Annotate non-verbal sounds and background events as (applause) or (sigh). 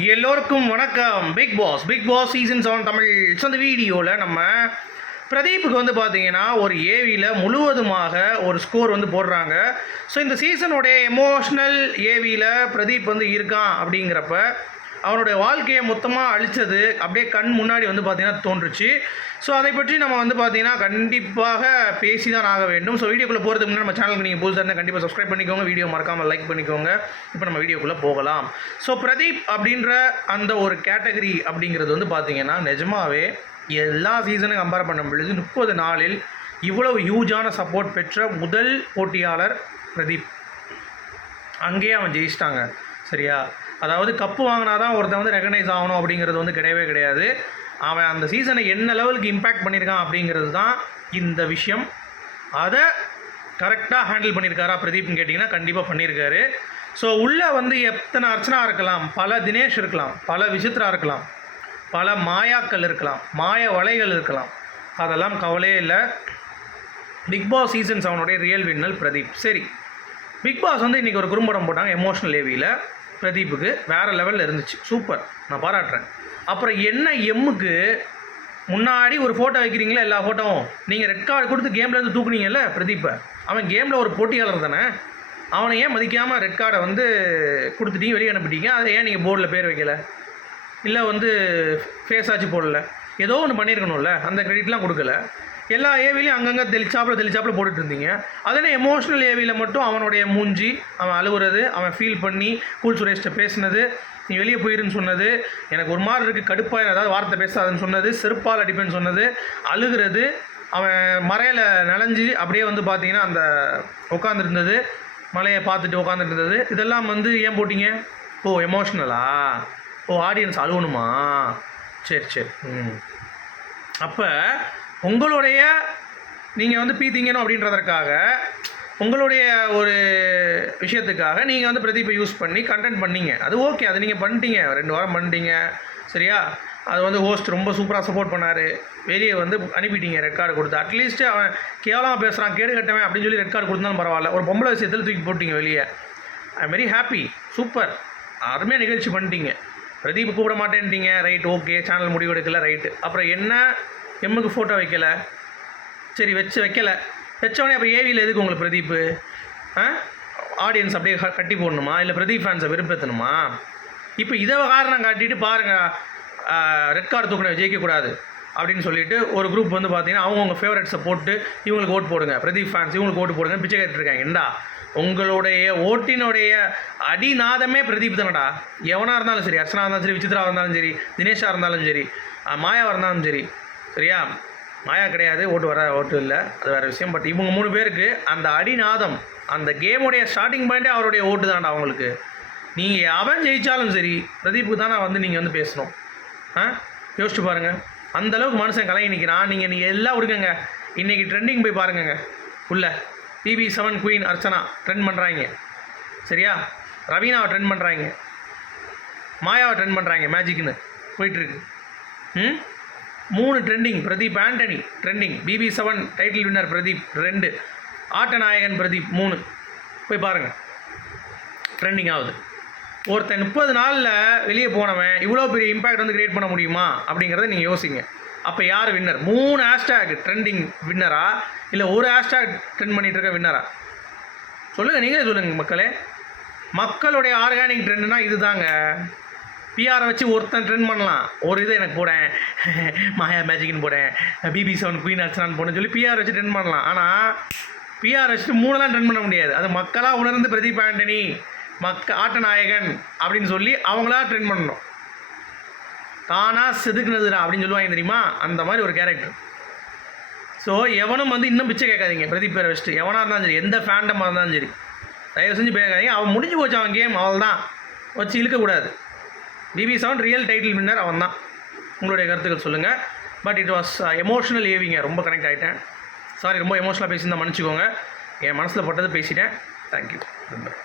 எல்லோருக்கும் வணக்கம். Bigg Boss Bigg Boss season seven Tamil. So அந்த வீடியோவில் நம்ம பிரதீப்புக்கு வந்து பார்த்தீங்கன்னா ஒரு ஏவியில் முழுவதுமாக ஒரு ஸ்கோர் வந்து போடுறாங்க. ஸோ இந்த சீசனுடைய எமோஷ்னல் ஏவியில் பிரதீப் வந்து இருக்கான் அப்படிங்கிறப்ப அவனுடைய வாழ்க்கையை மொத்தமாக அழிச்சது அப்படியே கண் முன்னாடி வந்து பார்த்தீங்கன்னா தோன்றுச்சு. ஸோ அதை பற்றி நம்ம வந்து பார்த்தீங்கன்னா கண்டிப்பாக பேசி தான் ஆக வேண்டும். ஸோ வீடியோக்குள்ளே போகிறதுக்கு முன்னாடி நம்ம சேனலுக்கு நீங்கள் புதுசாக இருந்தால் கண்டிப்பாக சப்ஸ்கிரைப் பண்ணிக்கோங்க. வீடியோ மறக்காமல் லைக் பண்ணிக்கோங்க. இப்போ நம்ம வீடியோக்குள்ளே போகலாம். ஸோ பிரதீப் அப்படின்ற அந்த ஒரு கேட்டகரி அப்படிங்கிறது வந்து பார்த்தீங்கன்னா நிஜமாவே எல்லா சீசனும் கம்பேர் பண்ணும் பொழுது முப்பது நாளில் இவ்வளவு ஹியூஜான சப்போர்ட் பெற்ற முதல் போட்டியாளர் பிரதீப். அங்கேயே அவன் ஜெயிச்சிட்டாங்க. சரியா? அதாவது கப்பு வாங்கினா தான் ஒருத்தன் வந்து ரெகனைஸ் ஆகணும் அப்படிங்கிறது வந்து கிடையவே கிடையாது. அவன் அந்த சீசனை என்ன லெவலுக்கு இம்பேக்ட் பண்ணியிருக்கான் அப்படிங்கிறது தான் இந்த விஷயம். அதை கரெக்டாக ஹேண்டில் பண்ணியிருக்காரா பிரதீப்னு கேட்டிங்கன்னா கண்டிப்பாக பண்ணியிருக்காரு. ஸோ உள்ளே வந்து எத்தனை அர்ச்சனா இருக்கலாம்? பல தினேஷ் இருக்கலாம். பல விசித்ரா இருக்கலாம். பல மாயாக்கள் இருக்கலாம். மாய வலைகள் இருக்கலாம். அதெல்லாம் கவலையே இல்லை. பிக் பாஸ் சீசன் செவனுடைய ரியல் வின்னல் பிரதீப். சரி. பிக் பாஸ் வந்து இன்றைக்கி ஒரு குறும்படம் போட்டாங்க எமோஷனல் ஏவியில் பிரதீப்புக்கு வேறு லெவலில் இருந்துச்சு. சூப்பர் நான் பாராட்டுறேன். அப்புறம் என்ன எம்முக்கு முன்னாடி ஒரு ஃபோட்டோ வைக்கிறீங்களா? எல்லா ஃபோட்டோவும் நீங்கள் ரெட் கார்டு கொடுத்து கேமில் இருந்து தூக்குனீங்கல்ல பிரதீப்பை? அவன் கேமில் ஒரு போட்டியாளர் தானே? அவனை ஏன் மதிக்காமல் ரெட் கார்டை வந்து கொடுத்துட்டீங்க வெளியே அனுப்பிட்டீங்க? அதை ஏன் நீங்கள் போர்டில் பேர் வைக்கல? இல்லை வந்து ஃபேஸ் ஆச்சு போடல? ஏதோ ஒன்று பண்ணியிருக்கணும்ல அந்த கிரெடிட்லாம் கொடுக்கல. எல்லா ஏவிலையும் அங்கங்கே தெளிச்சாப்பில் தெளிச்சாப்பில் போட்டுட்டு இருந்தீங்க அதே எமோஷ்னல் ஏவியில் மட்டும் அவனுடைய மூஞ்சி அவன் அழுகுறது அவன் ஃபீல் பண்ணி கூல் சுரேஷ்ட பேசினது நீ வெளியே போயிருன்னு சொன்னது எனக்கு ஒரு மாதிரி இருக்குது கடுப்பாக ஏதாவது வார்த்தை பேசாதுன்னு சொன்னது செருப்பால் அடிப்பேன்னு சொன்னது அழுகிறது அவன் மறையில் நனைஞ்சு அப்படியே வந்து பார்த்தீங்கன்னா அந்த உட்காந்துருந்தது மலையை பார்த்துட்டு உட்காந்துருந்தது இதெல்லாம் வந்து ஏன் போட்டிங்க? ஓ எமோஷ்னலா ஓ ஆடியன்ஸ் அழுகணுமா சரி சரி. ம். அப்போ உங்களுடைய நீங்கள் வந்து பீத்திங்கணும் அப்படின்றதற்காக உங்களுடைய ஒரு விஷயத்துக்காக நீங்கள் வந்து பிரதீப்பை யூஸ் பண்ணி கண்டென்ட் பண்ணீங்க. அது ஓகே அது நீங்கள் பண்ணிட்டீங்க. ரெண்டு வாரம் பண்ணிட்டீங்க. சரியா? அது வந்து ஹோஸ்ட் ரொம்ப சூப்பராக சப்போர்ட் பண்ணார். வெளியே வந்து அனுப்பிட்டீங்க ரெட் கார்டு கொடுத்து. அட்லீஸ்ட் அவன் கேவலமாக பேசுகிறான் கேடு கட்டவன் அப்படின்னு சொல்லி ரெட் கார்டு கொடுத்தாலும் பரவாயில்ல. ஒரு பொம்பளை விஷயத்தில் தூக்கி போட்டீங்க வெளியே. ஐ வெரி ஹாப்பி சூப்பர் அருமையாக நிகழ்ச்சி பண்ணிட்டீங்க. பிரதீப் கூப்பிட மாட்டேன்ட்டீங்க. ரைட் ஓகே சேனல் முடிவு எடுக்கல ரைட்டு அப்புறம் என்ன? எம்முக்கு ஃபோட்டோ வைக்கலை. சரி வச்சு வைக்கலை. வச்சவொடனே அப்புறம் ஏவியில் எதுக்கு உங்களுக்கு பிரதீப்? ஆ? ஆடியன்ஸ் அப்படியே கட்டி போடணுமா? இல்லை பிரதீப் ஃபேன்ஸை விருப்பத்தணுமா இப்போ இதை காரணம் காட்டிட்டு பாருங்கள் ரெட் கார்டு தூக்கணும் ஜெயிக்கக்கூடாது அப்படின்னு சொல்லிட்டு ஒரு குரூப் வந்து பார்த்தீங்கன்னா அவங்கவுங்க ஃபேவரட்ஸை போட்டு இவங்களுக்கு ஓட்டு போடுங்க. பிரதீப் ஃபேன்ஸ் இவங்களுக்கு ஓட்டு போடுங்க பிச்சை கேட்டுருக்காங்க. என்னடா உங்களுடைய ஓட்டினுடைய அடிநாதமே பிரதீப் தானடா. எவனாக இருந்தாலும் சரி அர்ச்சனா இருந்தாலும் சரி விசித்ரா இருந்தாலும் சரி தினேஷாக இருந்தாலும் சரி மாயாவாக இருந்தாலும் சரி சரியா? மாயா கிடையாது ஓட்டு வர ஓட்டு இல்லை. அது வேறு விஷயம். பட் இவங்க மூணு பேருக்கு அந்த அடிநாதம் அந்த கேமுடைய ஸ்டார்டிங் பாயிண்டே அவருடைய ஓட்டு தான்டா அவங்களுக்கு. நீங்கள் அவன் ஜெயித்தாலும் சரி பிரதீப்புக்கு தானே வந்து நீங்கள் வந்து பேசணும். ஆ? யோசிச்சு பாருங்கள் அந்தளவுக்கு மனுஷன் கலங்கி நிற்கிறான் நீங்கள் நீங்கள் எல்லாம் விடுங்கங்க. இன்றைக்கி ட்ரெண்டிங் போய் பாருங்கங்க. உள்ள. BB seven queen Archana trend பண்ணுறாங்க சரியா? ரவீனாவை ட்ரெண்ட் பண்ணுறாங்க மாயாவை ட்ரெண்ட் பண்ணுறாங்க மேஜிக்னு போயிட்டுருக்கு ம்? மூணு trending Pradeep Antony trending BB seven title winner Pradeep ரெண்டு. ஆட்டநாயகன் பிரதீப் மூணு. போய் பாருங்கள் ட்ரெண்டிங் ஆகுது. ஒருத்தன் முப்பது நாளில் வெளியே போனவன் இவ்வளோ பெரிய இம்பேக்ட் வந்து கிரியேட் பண்ண முடியுமா? அப்படிங்கிறத நீங்கள் யோசிங்க. அப்போ யார் வின்னர் மூணு ஹேஷ்டேக் ட்ரெண்டிங் வின்னரா இல்லை ஒரு ஹேஷ்டேக் ட்ரெண்ட் பண்ணிகிட்டு இருக்க வின்னரா சொல்லுங்கள் நீங்களே சொல்லுங்கள் மக்களே. மக்களுடைய ஆர்கானிக் ட்ரெண்டுனா இதுதாங்க. பிஆரை வச்சு ஒருத்தன் ட்ரெண்ட் பண்ணலாம். ஒரு இதை எனக்கு போடேன். (laughs) மாயா மேஜிக்னு போடேன். பிபி செவன் குயின் அர்ச்சனான்னு போடணும்னு சொல்லி பிஆர் வச்சு ட்ரெண்ட் பண்ணலாம். ஆனால் பிஆர் வச்சுட்டு மூணெல்லாம் ட்ரெண்ட் பண்ண முடியாது. அது மக்களாக உணர்ந்து பிரதீப் ஆண்டனி மக்க ஆட்டநாயகன் அப்படின்னு சொல்லி அவங்களா ட்ரெண்ட் பண்ணணும். தானா செதுக்குனதுடா அப்படின்னு சொல்லுவாங்க தெரியுமா? அந்த மாதிரி ஒரு கேரக்டர் ஸோ எவனும் வந்து இன்னும் பிச்சை கேட்காதீங்க. பிரதீப் பேரை வச்சுட்டு எவனாக இருந்தாலும் சரி எந்த ஃபேண்டமாக இருந்தாலும் சரி. தயவு செஞ்சு பேசாதீங்க. அவன் முடிஞ்சு போச்சு அவன் கேம் அவள் தான் வச்சு இழுக்கக்கூடாது. BB seven real title winner அவன் தான் உங்களுடைய கருத்துக்கள் சொல்லுங்கள் பட் இட் வாஸ் எமோஷனல் ஏவிங்க ரொம்ப கனெக்ட் ஆகிட்டேன் சாரி ரொம்ப எமோஷனலாக பேசியிருந்தா மன்னிச்சிக்கோங்க. என் மனசில் பட்டது பேசிட்டேன். தேங்க்யூ நண்பர்